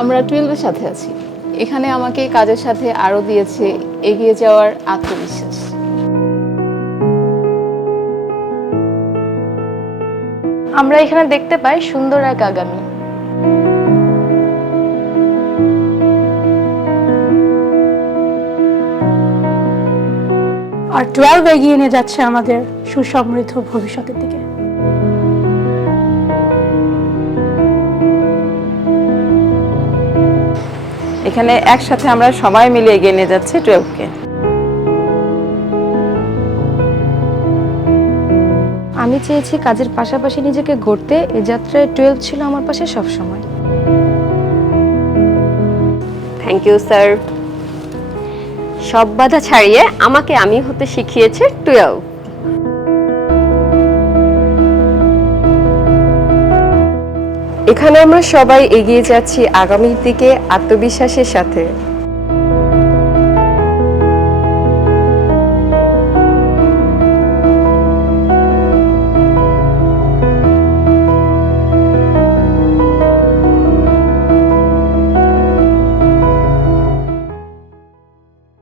আমরা 12 এর সাথে আছি। এখানে আমাকে কাজের সাথে আরো দিয়েছে এগিয়ে যাওয়ার আত্মবিশ্বাস। আমরা এখানে দেখতে পাই সুন্দর এক আগামী। আর 12 এগিয়ে নিয়ে যাচ্ছে আমাদের সুসমৃদ্ধ ভবিষ্যতের দিকে। এখানে একসাথে আমরা সবাই মিলে এগিয়ে নিয়ে যাচ্ছি 12কে। আমি চেয়েছি কাজের পাশাপাশি নিজেকে গড়তে, এ যাত্রায় 12 ছিল আমার পাশে সবসময়। Thank you sir. সব বাধা ছাড়িয়ে আমাকে আমি হতে শিখিয়েছে 12। এখানে আমরা সবাই এগিয়ে যাচ্ছি আগামীর দিকে আত্মবিশ্বাসের সাথে।